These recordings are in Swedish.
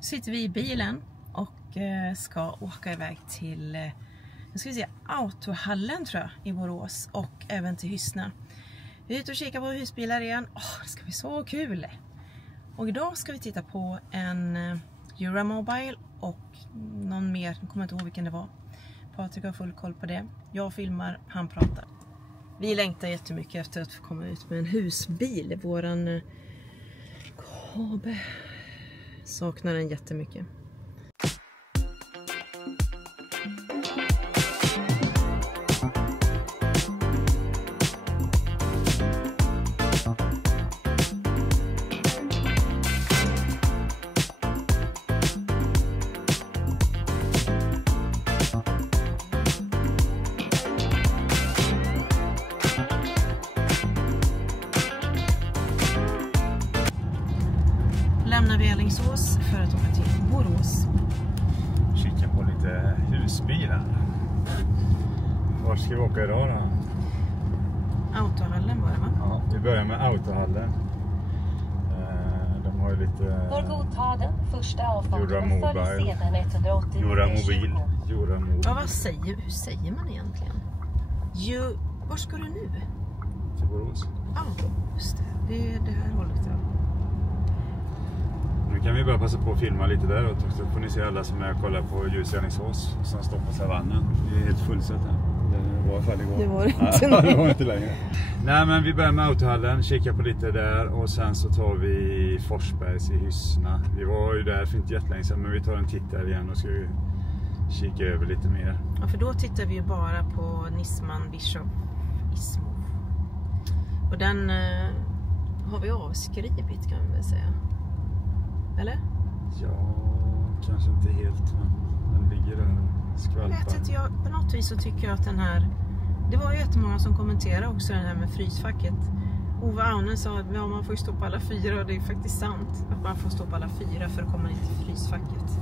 sitter vi i bilen och ska åka iväg till nu ska vi se, Autohallen tror jag i Borås och även till Hyssna. Vi är ute och kikar på husbilar igen. Det ska bli så kul! Och idag ska vi titta på en Euramobile och någon mer, jag kommer inte ihåg vilken det var. Patrik har full koll på det. Jag filmar, han pratar. Vi längtar jättemycket efter att få komma ut med en husbil. Våran Kabe saknar den jättemycket. Lämnar vi Alingsås för att åka till Borås. Kika på lite husbilar. Var ska vi åka idag då? Autohallen var det, va? Ja, vi börjar med Autohallen. De har ju lite... Var godta den första avfarten. Euramobile. Sedan 180 Euromobil. Euromobil. Ja, hur säger man egentligen? Var ska du nu? Till Borås. Ja, just det. Det är det här hållet, ja. Nu kan vi bara passa på att filma lite där och så får ni se alla som är och kollar på ljus i Alingsås som står på savannen. Det är helt fullsatt här. Det var i alla fall igår. Det var det inte. Ja, det var inte längre. Nej, men vi börjar med Autohallen, kika på lite där och sen så tar vi Forsbergs i Hyssna. Vi var ju där för inte jättelänge sedan, men vi tar en titt där igen och ska kika över lite mer. Ja, för då tittar vi ju bara på Nisman Bischoff Ismo. Och den har vi avskrivit, kan vi väl säga. Eller? Ja, kanske inte helt, men den ligger där och skvalpar. Jag vet inte, på något vis så tycker jag att den här... Det var ju jättemånga som kommenterade också den här med frysfacket. Ove Aunen sa att ja, man får ju stå på alla fyra, och det är faktiskt sant. Att man får stå på alla fyra för att komma in till frysfacket.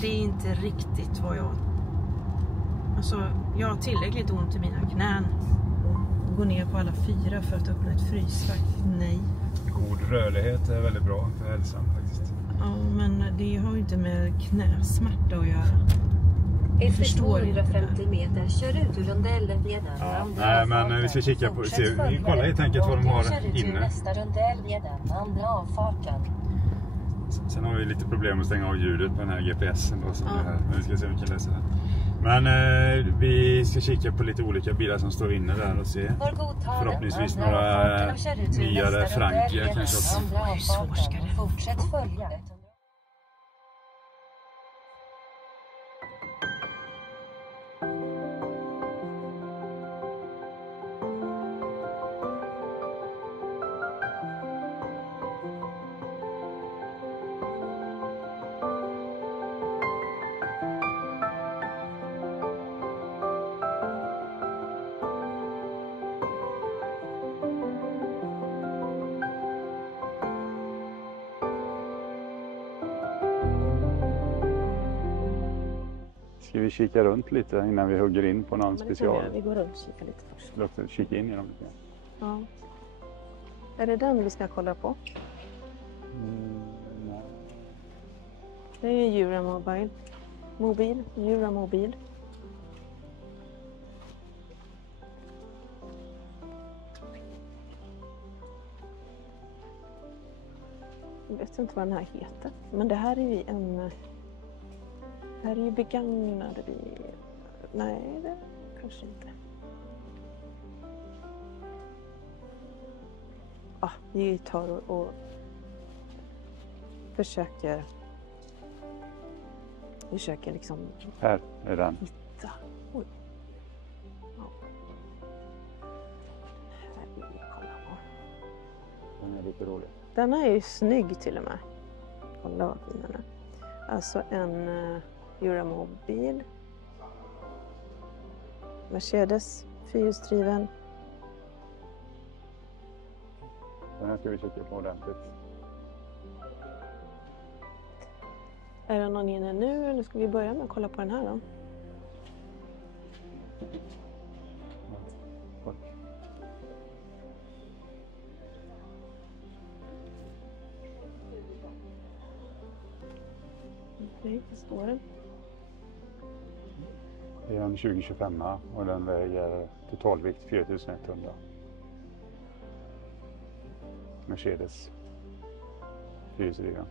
Det är inte riktigt vad jag... Alltså, jag har tillräckligt ont i mina knän. Och gå ner på alla fyra för att öppna ett frysfack. Nej. God rörlighet är väldigt bra för hälsan faktiskt. Ja, men det har ju inte med knäsmärta att göra. Efter 250 meter kör ut ur rondellen vid den Ja, andra nej, men avfarten. vi ska kika på... Fortsätt Vi kollar helt enkelt vad de har kör ut ur inne. nästa rondell vid den andra avfarten. Sen har vi lite problem att stänga av ljudet på den här GPSen då, som Ja. är här. Men vi ska se om vi kan läsa det. Men vi ska kika på lite olika bilar som står inne där och se. Var godta den Förhoppningsvis andra några avfarten och kör ut ur nyare nästa Frankrike rondell vid kanske också. den andra Hur svårt ska avfarten. det vara? Fortsätt följa. Ska vi kika runt lite innan vi hugger in på någon special? Vi går runt och kikar lite först. Låt kika in i dem lite. Ja. Är det den vi ska kolla på? Nej. Det är ju Euramobile. Euromobil. Jag vet inte vad den här heter. Men det här är ju en... Det här är ju begagnade bil. Nej, det kanske inte. Ja, vi tar och försöker liksom Här är den. hitta. Oj. Ja. Här vill vi kolla på. Den är lite rolig. Den är ju snygg till och med. Kolla vad fin den är. Alltså en Euromobil. Mercedes, fyrhjulsdriven. Den här ska vi kika på ordentligt. Är det någon inne nu eller ska vi börja med att kolla på den här då? Nej, vad står det? Det är en 2025 och den väger totalvikt 4100. Mercedes 4-serie.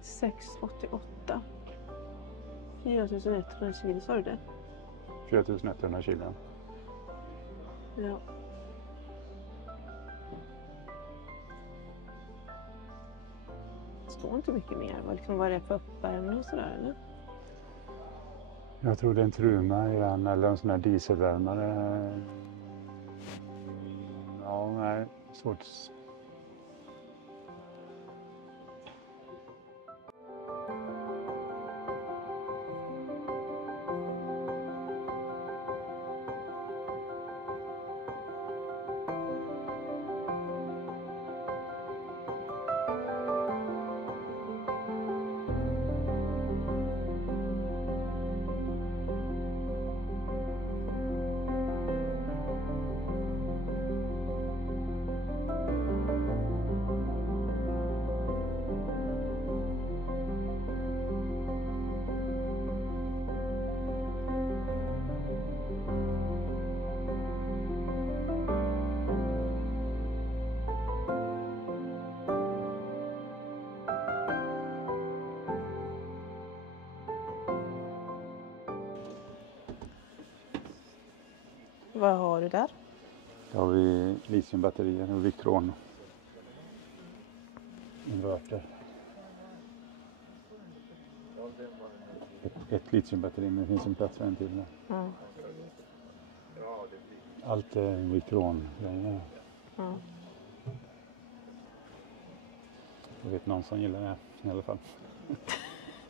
688. 4100 kilo, sa du det? 4100 kilo. Ja. Det står inte mycket mer. Vad det är för uppvärmning och sådär, eller? Jag tror det är en truma i den, eller en sån här dieselvärmare. Ja, nej, svårt. Vad har du där? Då har vi litiumbatterier och Victron. Inverter. Ett litiumbatteri, men det finns en plats för en till. Ja. Allt är Victron-grejer. Ja. Jag vet någon som gillar det i alla fall.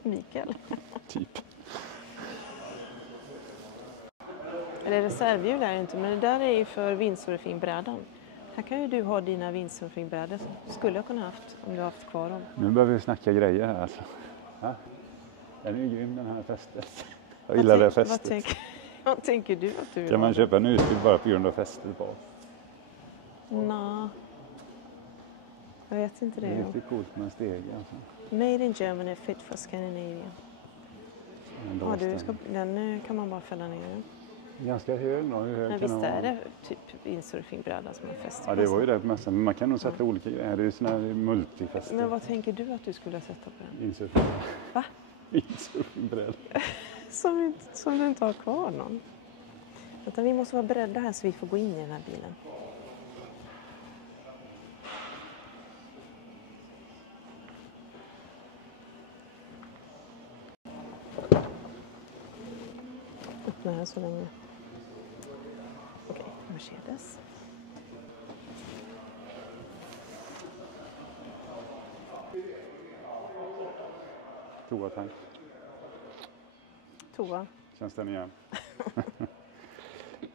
Mikael. Typ. Eller reservhjul är det inte, men det där är ju för windsurfingbrädan. Här kan ju du ha dina windsurfingbrädor. Skulle jag kunna haft om du haft kvar dem. Nu börjar vi snacka grejer här alltså. Ja. Den är ju grym den här fästet. Jag gillar det fästet. Vad tänker du att du vill Kan man ha? köpa en husbil bara på grund av fästet på? Nå. Jag vet inte Det är det. riktigt coolt med en stege alltså. Made in Germany, fit for Scandinavia. Ja, den kan man bara fälla ner den. Ganska hög då. Hur hög Men kan visst den är vara? det typ windsurfingbräda som man fäster? Ja, det var ju det på mässan. Men man kan nog sätta olika grejer. Det är ju såna här multifäster. Men vad tänker du att du skulle sätta på den? Windsurfingbräda. Va? Windsurfingbräda. Som du inte har kvar någon. Utan vi måste vara beredda här så vi får gå in i den här bilen. Öppna här så länge. Okej, Mercedes. Toatank. Toa. Känns den igen.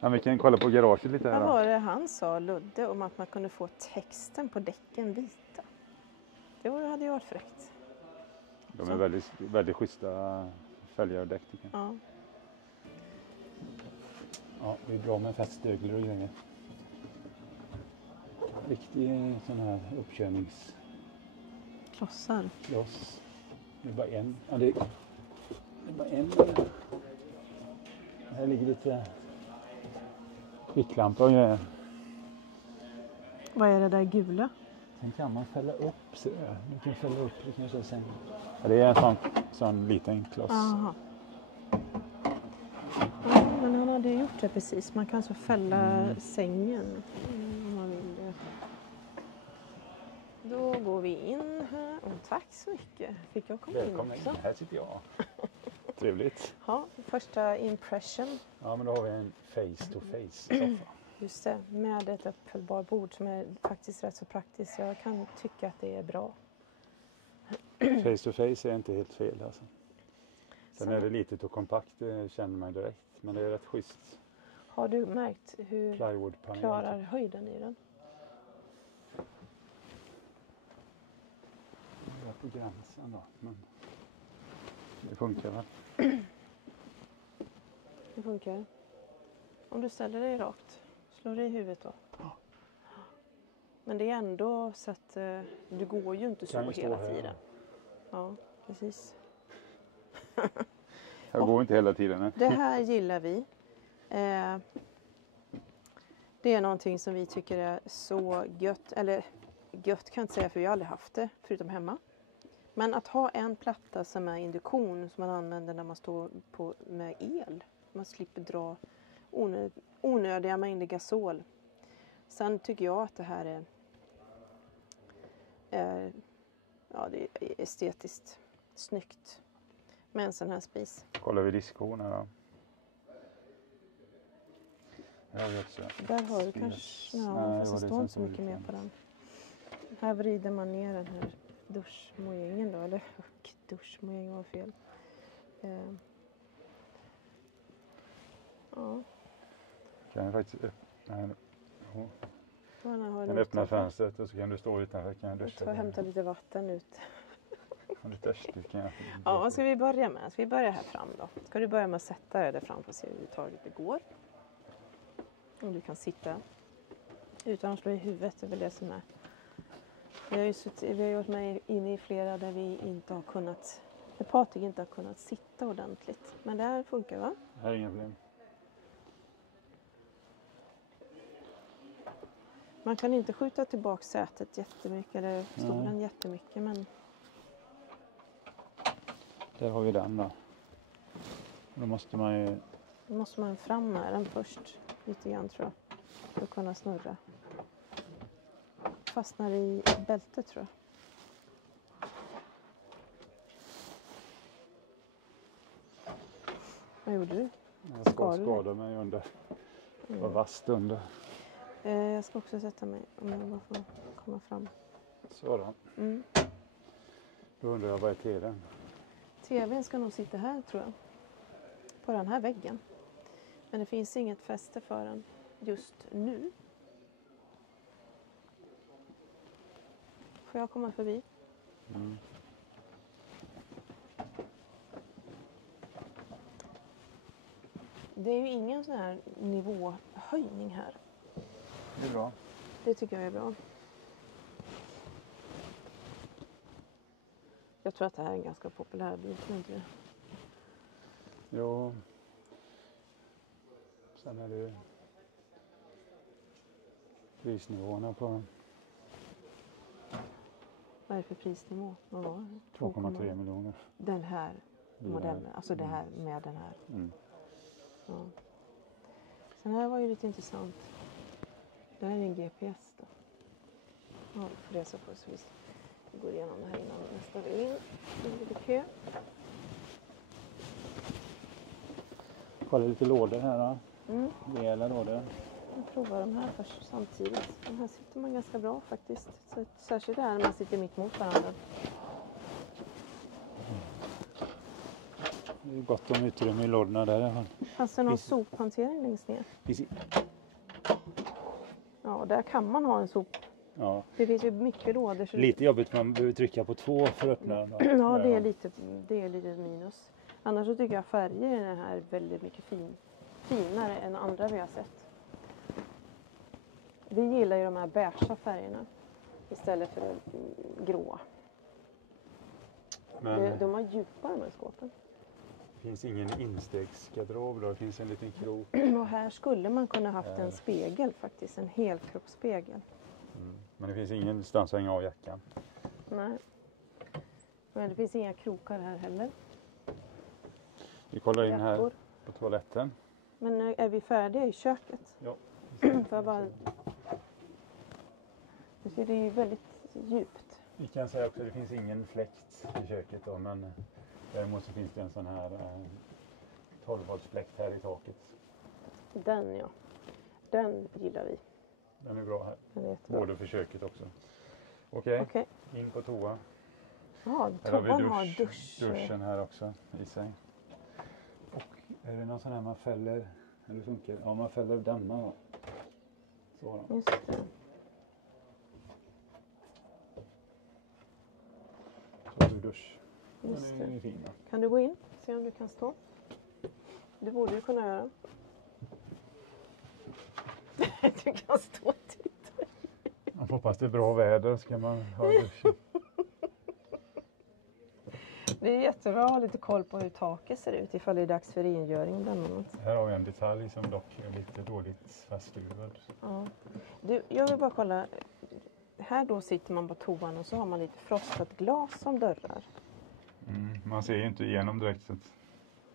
Ja, vi kan kolla på garaget lite här Vad då. var det han sa, Ludde, om att man kunde få texten på däcken vita? Det hade ju varit fräckt. De är väldigt schyssta fälgar och däck tycker jag. Ja. Ja, det är bra med fästdöglar och grejer. Riktig sån här uppkörningskloss. Klossar. Det är bara en. Ja, det är bara en. Här ligger lite skicklampa och grejer. Vad är det där gula? Sen kan man fälla upp. Så du kan fälla upp det kanske sen. Ja, det är en sån liten kloss. Aha. Ja, men han hade gjort det precis. Man kan alltså fälla sängen om man vill det. Då går vi in här. Tack så mycket. Fick jag komma Välkommen in in. också? Här sitter jag. Trevligt. Ja, första impression. Ja, men då har vi en face-to-face-soffa. Just det, med ett öppelbart bord som är faktiskt rätt så praktiskt. Jag kan tycka att det är bra. Face-to-face är inte helt fel alltså. Sen Så. är det litet och kompakt, det känner man direkt. Men det är rätt schysst. Har du märkt hur Plywoodpanel. klarar höjden i den? Det är på gränsen då, men det funkar väl. Det funkar. Om du ställer dig rakt, slår dig i huvudet då. Men det är ändå så att du går ju inte så Kan ju stå hela här. tiden. Ja, precis. Jag går inte hela tiden. Nej. Det här gillar vi. Det är någonting som vi tycker är så gött. Eller gött kan jag inte säga för vi har aldrig haft det förutom hemma. Men att ha en platta som är induktion som man använder när man står med el. Man slipper dra onödiga mängder gasol. Sen tycker jag att det här är det är estetiskt snyggt med en sån här spis. Kollar vi diskon här då. Här har vi också. Där har du spis. kanske, Nej, fast vad det det står som inte så mycket står mer lite. på den. Här vrider man ner den här duschmojängen då, eller duschmojängen var fel. Ja, Kan jag faktiskt öppna. Jo. den här har Kan en öppna utanför. fönstret och så kan du stå utanför. Kan jag Jag duscha. tar och hämtar lite vatten ut. Jag är lite törstig. Kan jag... Ja, vad ska vi börja med? Ska vi börja här fram då? Ska du börja med att sätta dig där fram för att se hur det går? Om du kan sitta utan att slå i huvudet, det är väl det som är. Vi har gjort med inne i flera där vi inte har kunnat, där Patrik inte har kunnat sitta ordentligt. Men det här funkar va? Här är inga problem. Man kan inte skjuta tillbaka sätet jättemycket eller stolen jättemycket, men Där har vi den då. Då måste man ju... då måste man fram med den först lite grann tror jag. För att kunna snurra. Fastnar i bältet tror jag. Vad gjorde du? Jag ska Skar du skada mig under. Var vasst under. Jag ska också sätta mig om jag bara får komma fram. Så då. Mm. Då undrar jag, vad är tvn? TVn ska nog sitta här tror jag. På den här väggen. Men det finns inget fäste för den just nu. Får jag komma förbi? Mm. Det är ju ingen sån här nivåhöjning här. Det är bra. Det tycker jag är bra. Jag tror att det här är en ganska populär bil, tror inte det? Jo. Sen är det prisnivåerna på den. Vad är det för prisnivå? Vad var det? 2,3 miljoner. Den här Bilar. modellen, alltså det här med den här. Mm. Ja. Sen här var ju lite intressant. Det här är en GPS då. Ja, för det så får vi går igenom det här innan nästa vill in. Det är lite kö. Kolla lite lådor här då. Mm. Rejäla lådor. Jag provar de här först samtidigt. Den här sitter man ganska bra faktiskt. Så, särskilt det här när man sitter mitt mot varandra. Det är gott om utrymme i lådorna där. Fanns det någon sophantering längst ner? Precis. Ja, där kan man ha en sop. Ja. Det finns ju mycket lådor. Så Lite jobbigt, man behöver trycka på 2 för att öppna den. Då. ja, det är lite minus. Annars så tycker jag färger i den här är väldigt mycket finare än andra vi har sett. Vi gillar ju de här beigea färgerna istället för gråa. Men De har djupa de här skåpen. det finns ingen instegsgarderob då. Det finns en liten krok. Och här skulle man kunna haft en spegel faktiskt. En helkroppsspegel. Men det finns ingenstans att hänga av jackan. Nej. Men det finns inga krokar här heller. Vi kollar in här Jackor. på toaletten. Men är vi färdiga i köket? Ja. För jag bara... Det är ju väldigt djupt. Vi kan säga också att det finns ingen fläkt i köket då, men däremot så finns det en sån här 12-voltsfläkt här i taket. Den ja. Den gillar vi. Den är bra här. Den är jättebra. Både för köket också. Okej, Okej. in på toa. Ja, Här har vi toan har dusch. duschen här också i sig. Och är det någon sån här man fäller, eller funkar? Ja, man fäller denna då. Så då. Just det. Så har du dusch. Just Den är det. fin då. Kan du gå in? Se om du kan stå. Det borde du kunna göra. Du kan stå och titta. Hoppas det är bra väder så kan man ha duschen. Det är jättebra att ha lite koll på hur taket ser ut ifall det är dags för rengöring bland annat. Här har vi en detalj som dock är lite dåligt fastskruvad. Ja. Du, jag vill bara kolla. Här då sitter man på toan och så har man lite frostat glas som dörrar. Man ser ju inte igenom direkt. Så att...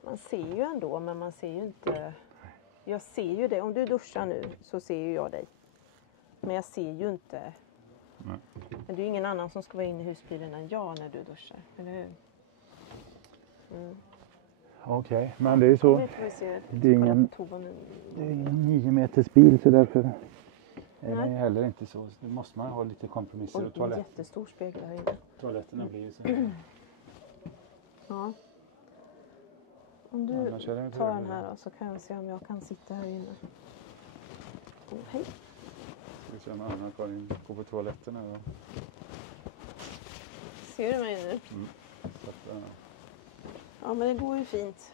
Man ser ju ändå, men man ser ju inte... Jag ser ju det. Om du duschar nu så ser ju jag dig. Men jag ser ju inte... Nej. Men det är ju ingen annan som ska vara inne i husbilen än jag när du duschar. Eller hur? Okej, men det är så. Det är ingen 9 meters bil så därför är det heller inte så. Det måste man ha lite kompromisser. Och en jättestor spegel här inne. Toaletterna blir ju så. Ja. Om du tar den här då, så kan jag se om jag kan sitta här inne. Hej. Ska vi se om Anna-Karin går på toaletterna då. Ser du mig nu? Ja, men det går ju fint.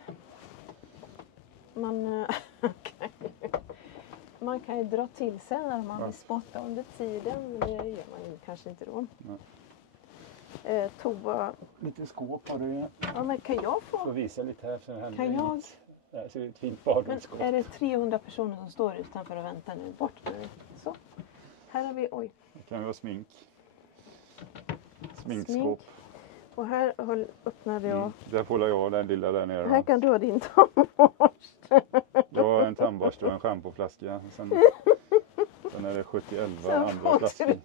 Man kan ju dra till sig när man vill spotta under tiden, men det gör man ju kanske inte då. Toa. Lite skåp har du. Ja, men kan jag få? Får visa lite här så händer kan jag? Det ser ett fint badrumsskåp. Men är det 300 personer som står utanför och väntar nu? Bort nu. Så. Här har vi, oj. Det kan ju vara smink. Sminkskåp. Och här öppnade jag. Där får jag den lilla där nere. Här kan du ha din tandborste. Jag har en tandborste och en schampoflaska. Sen är det 70-11 andra flaskor.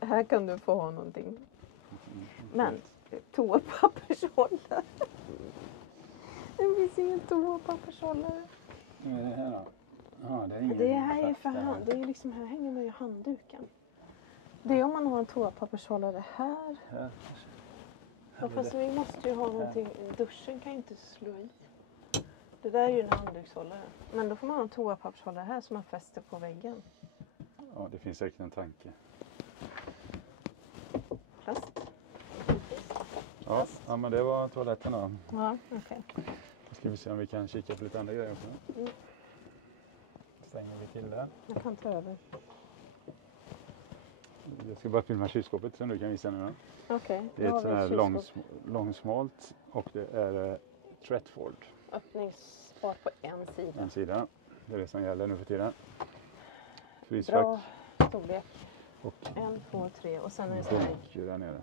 Här kan du få ha någonting. Men toapappershållare. Det finns ingen toapappershållare. Vad är det här då? Ja, det här är för hand. Det är liksom, här hänger man ju handduken. Det är om man har en toapappershållare här. Ja, fast vi måste ju ha någonting. Duschen kan ju inte slå i. Det där är ju en handdukshållare. Men då får man ha en toapappershållare här som man fäster på väggen. Ja, det finns säkert en tanke. Plast. Ja, men det var toaletterna. Ja, okej. Då ska vi se om vi kan kika på lite andra grejer också. Stänger vi till där. Jag kan ta över. Jag ska bara filma kylskåpet som du kan visa nu. Okej. Det är ett sånt här långsmalt och det är Tretford. Öppningsbart på en sida. En sida. Det är det som gäller nu för tiden. Frysfack. Bra storlek. Och 1, 2, 3 och sen är det så här där nere.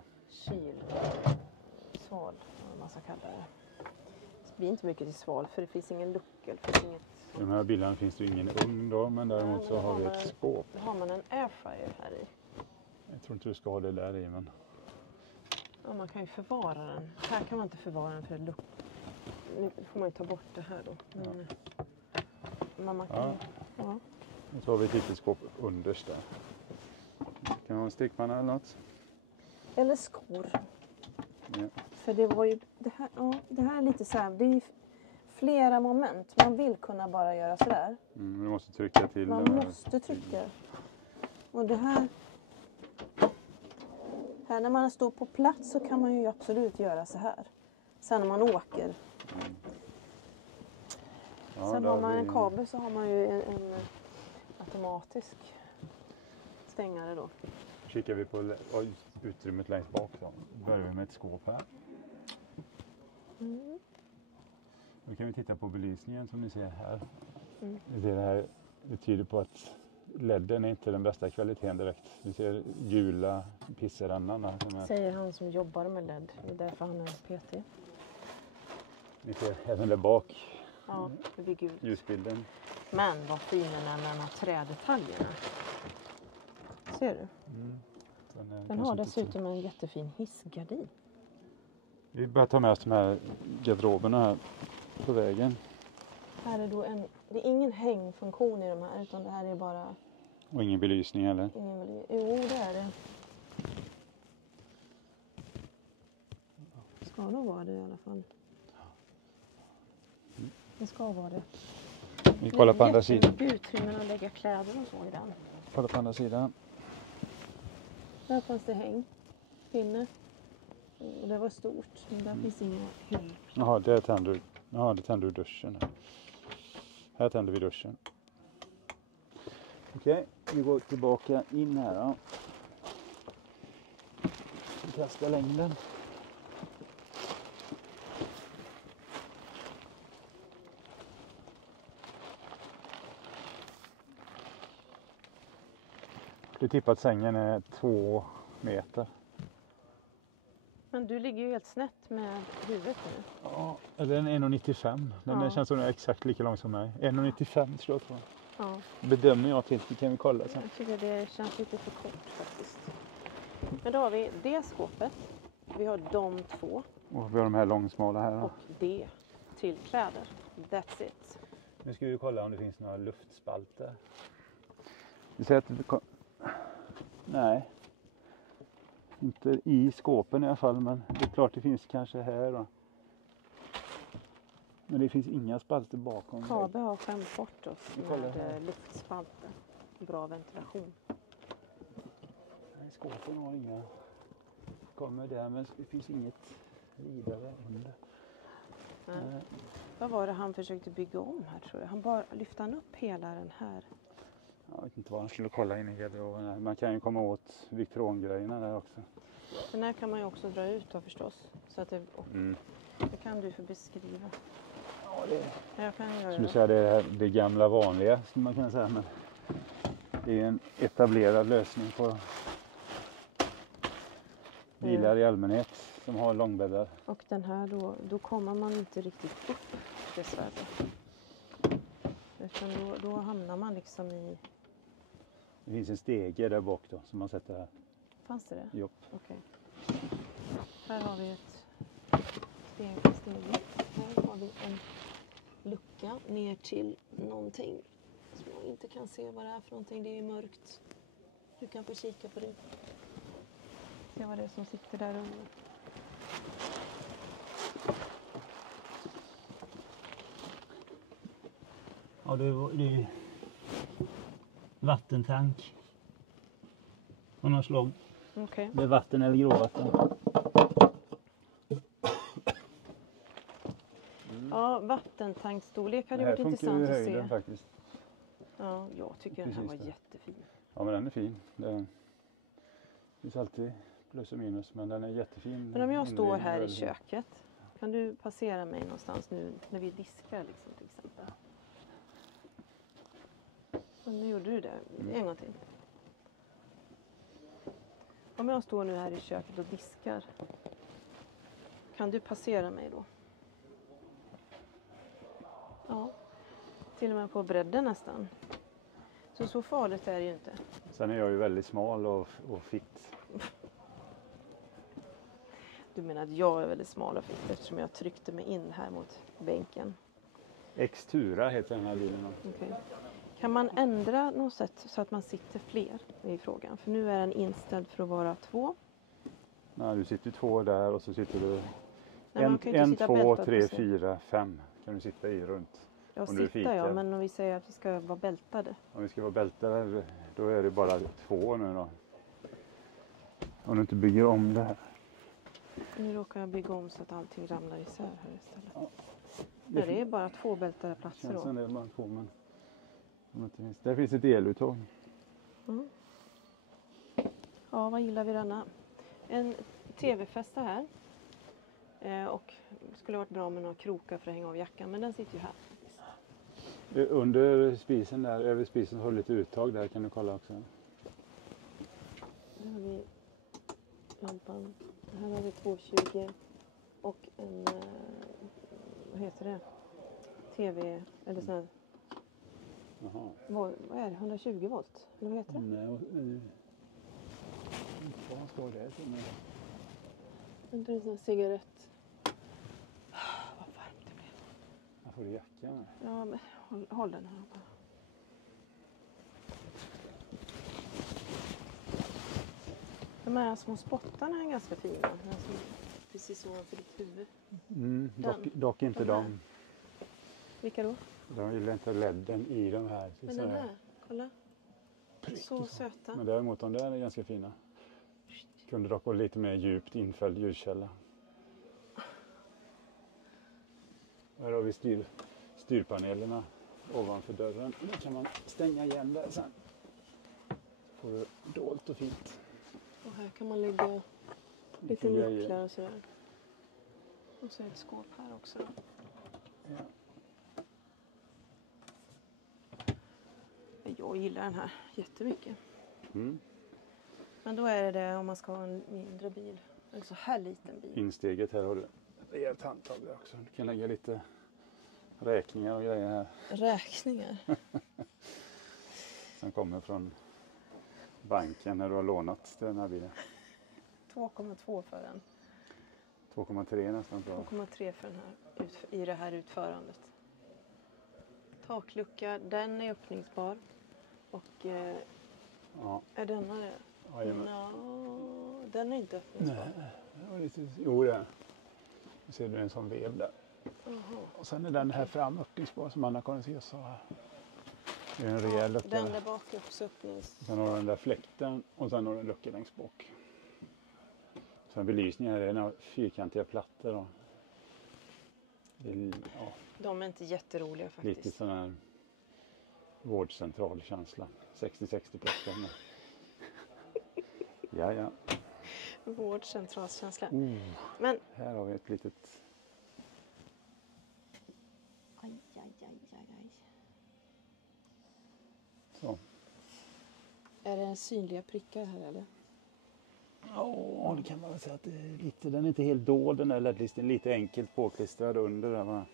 sval, vad man ska kalla det. Det blir inte mycket till sval för det finns ingen lucka. I de här bilarna finns det ju ingen ugn då, men däremot så har vi ett skåp. Då har man en airfryer här i. Jag tror inte du ska ha det där i, men... Ja, man kan ju förvara den. Här kan man inte förvara den för lukt. Nu får man ju ta bort det här då. Men man kan... Ja. Så har vi ett litet skåp underst där. Kan man ha en stickmanna eller något? Eller skor. Ja. För det var ju... Det här är lite så här... Det är flera moment. Man vill kunna bara göra sådär. Du måste trycka till. Man måste trycka. Och det här... Här när man står på plats så kan man ju absolut göra så här. Sen när man åker. Ja, sen har man en kabel så har man ju en automatisk stängare då. Kikar vi på utrymmet längst bak då. Börjar vi med ett skåp här. Då kan vi titta på belysningen som ni ser här. Det tyder på att ledden är inte den bästa kvaliteten direkt. Vi ser gula pisserannarna. Säger han som jobbar med LED. Det är därför han är PT. Ni ser även där bak. Ja, det blir gult. Ljusbilden. Men vad fin den är med de här trädetaljerna. Ser du? Den har dessutom en jättefin hissgardin. Vi börjar ta med oss de här garderoberna här på vägen. Här är då det är ingen hängfunktion i de här utan det här är bara... Och ingen belysning eller? Jo, det är det. Ska nog vara det i alla fall. Det ska vara det. Vi kollar på andra sidan. Det är utrymmen att lägga kläder och så i den. Kolla på andra sidan. Där fanns det häng. Pinne. Och det var stort. Men där finns inga häng. Jaha, det tänder du duschen. Här tänder vi duschen. Okej, Vi går tillbaka in här då. Vi testar längden. Du tippar att sängen är 2 meter. Men du ligger ju helt snett med huvudet nu. Ja, eller en 1,95. Den känns som den är exakt lika lång som mig. 1,95 tror jag. Ja. Bedömer jag till. Det kan vi kolla sen. Jag tycker det känns lite för kort faktiskt. Men då har vi det skåpet. Vi har de 2. Och vi har de här långsmala här. Och det till kläder. That's it. Nu ska vi kolla om det finns några luftspalter. Vi ser att nej. Inte i skåpen i alla fall, men det är klart det finns kanske här då. Men det finns inga spalter bakom. Kabe har skämt bort oss med luftspalter. Bra ventilation. Nej, skåpen har inga. Kommer där, men det finns inget vidare under. Vad var det han försökte bygga om här tror jag? Han bara lyfte upp hela den här. Jag vet inte vad han skulle kolla in i garderoben. Man kan ju komma åt Victron-grejerna där också. Den här kan man ju också dra ut då förstås. Så att det kan du få beskriva. Ja, det jag kan göra skulle säga det gamla vanliga skulle man kunna säga. Men det är en etablerad lösning på bilar i allmänhet som har långbäddar. Och den här då kommer man inte riktigt upp dessvärre. Utan då hamnar man liksom i... Det finns en stege där bak då som man sätter här. Fanns det det? Jo. Okej. Här har vi ett steg. Här har vi en lucka ner till någonting som jag inte kan se vad det är för någonting. Det är mörkt. Du kan få kika på det. Se vad det är som sitter där under. Ja, det är vattentank. Av någon slag. Okay. Det är vatten eller gråvatten. Ja, vattentanksstorlek hade varit intressant att se. Faktiskt. Ja, jag tycker den här var jättefin. Ja, men den är fin. Det finns alltid plus och minus, men den är jättefin. Men om jag står här i köket, kan du passera mig någonstans nu när vi diskar liksom, till exempel? Men nu gjorde du det. En gång till. Om jag står nu här i köket och diskar, kan du passera mig då? Ja, till och med på bredden nästan. Så farligt är det ju inte. Sen är jag ju väldigt smal och fitt. Du menar att jag är väldigt smal och fitt eftersom jag tryckte mig in här mot bänken. Xtura heter den här bilen. Okay. Kan man ändra något sätt så att man sitter fler i frågan? För nu är den inställd för att vara 2. Nej, du sitter 2 där och så sitter du... Nej, 1, 2, 3, 4, 5 kan du sitta i runt. Ja, sitta ja, men om vi säger att vi ska vara bältade. Om vi ska vara bältade, då är det bara 2 nu då. Om du inte bygger om det här. Nu råkar jag bygga om så att allting ramlar isär här istället. Ja. Det är bara 2 bältade platser då. Det är bara 2, men... Där finns ett eluttag. Mm. Ja, vad gillar vi denna? En tv-fästa här. Och det skulle varit bra med några krokar för att hänga av jackan. Men den sitter ju här. Under spisen där, över spisen har du lite uttag där, kan du kolla också. Här har vi lampan. Här har vi 220 och en, vad heter det? TV, eller sån här. Jaha. Vad är det? 120 volt? Eller vad heter det? Nej, vad står det? Vänta, en sån här cigarett. Vad varmt det blev. Jag får jackan. Ja, men håll den här bara. De här små spottarna är ganska fina. Precis ovanför ditt huvud. Dock inte de. Vilka då? De vill inte ledden i de här. Men den här, kolla. Så söta. Men däremot de där är ganska fina. Kunde dock vara lite mer djupt infälld ljuskälla. Här har vi styrpanelerna ovanför dörren. Nu kan man stänga igen där sen. får du dolt och fint. Och här kan man lägga lite nycklar och sådär. Och så är ett skåp här också. Ja. Jag gillar den här jättemycket. Mm. Men då är det om man ska ha en mindre bil. En så här liten bil. Insteget här har du rejält handtag där också. Du kan lägga lite räkningar och grejer här. Räkningar? Som kommer från banken när du har lånat till den här bilen. 2,2 för den. 2,3 nästan tror jag. 2,3 för den här i det här utförandet. Taklucka, den är öppningsbar. Och Ja. är denna det? Jajamän. Den är inte öppningsbar. Nej, det var lite... Jo det är. Nu ser du en sån vev där. Och sen är den här fram öppningsbar som Anna-Karin ser sa. Det är en rejäl lucka. Den där bak är också öppnings. Sen har du den där fläkten och sen har du en lucka längst bak. Sen belysningen här är några fyrkantiga plattor då. Ja, De är inte jätteroliga faktiskt. lite sån här vårdcentralkänsla. 60-60 plattor. Ja. Vårdcentralskänsla. Men... Här har vi ett litet... Aj. Så. Är det synliga prickar här eller? Ja, det kan man väl säga att det är lite, den är inte helt dold den där LED-listen, lite enkelt påklistrad under där va.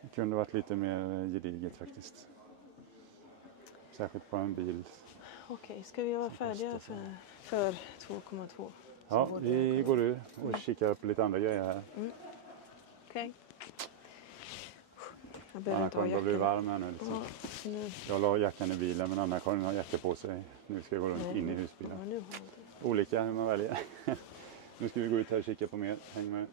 Det kunde varit lite mer gediget faktiskt. Särskilt på en bil. Okej, ska vi vara färdiga för 2,2? Ja, vi går ur och kikar på lite andra grejer här. Okej. Jag behöver inte ha Anna-Karin blir jackan. varm här nu. Liksom. Ja, nu. Jag la jackan i bilen men Anna-Karin har jacka på sig. Nu ska jag gå runt in i husbilen. Ja, nu har jag det. Olika hur man väljer. Nu ska vi gå ut här och kika på mer. Häng med.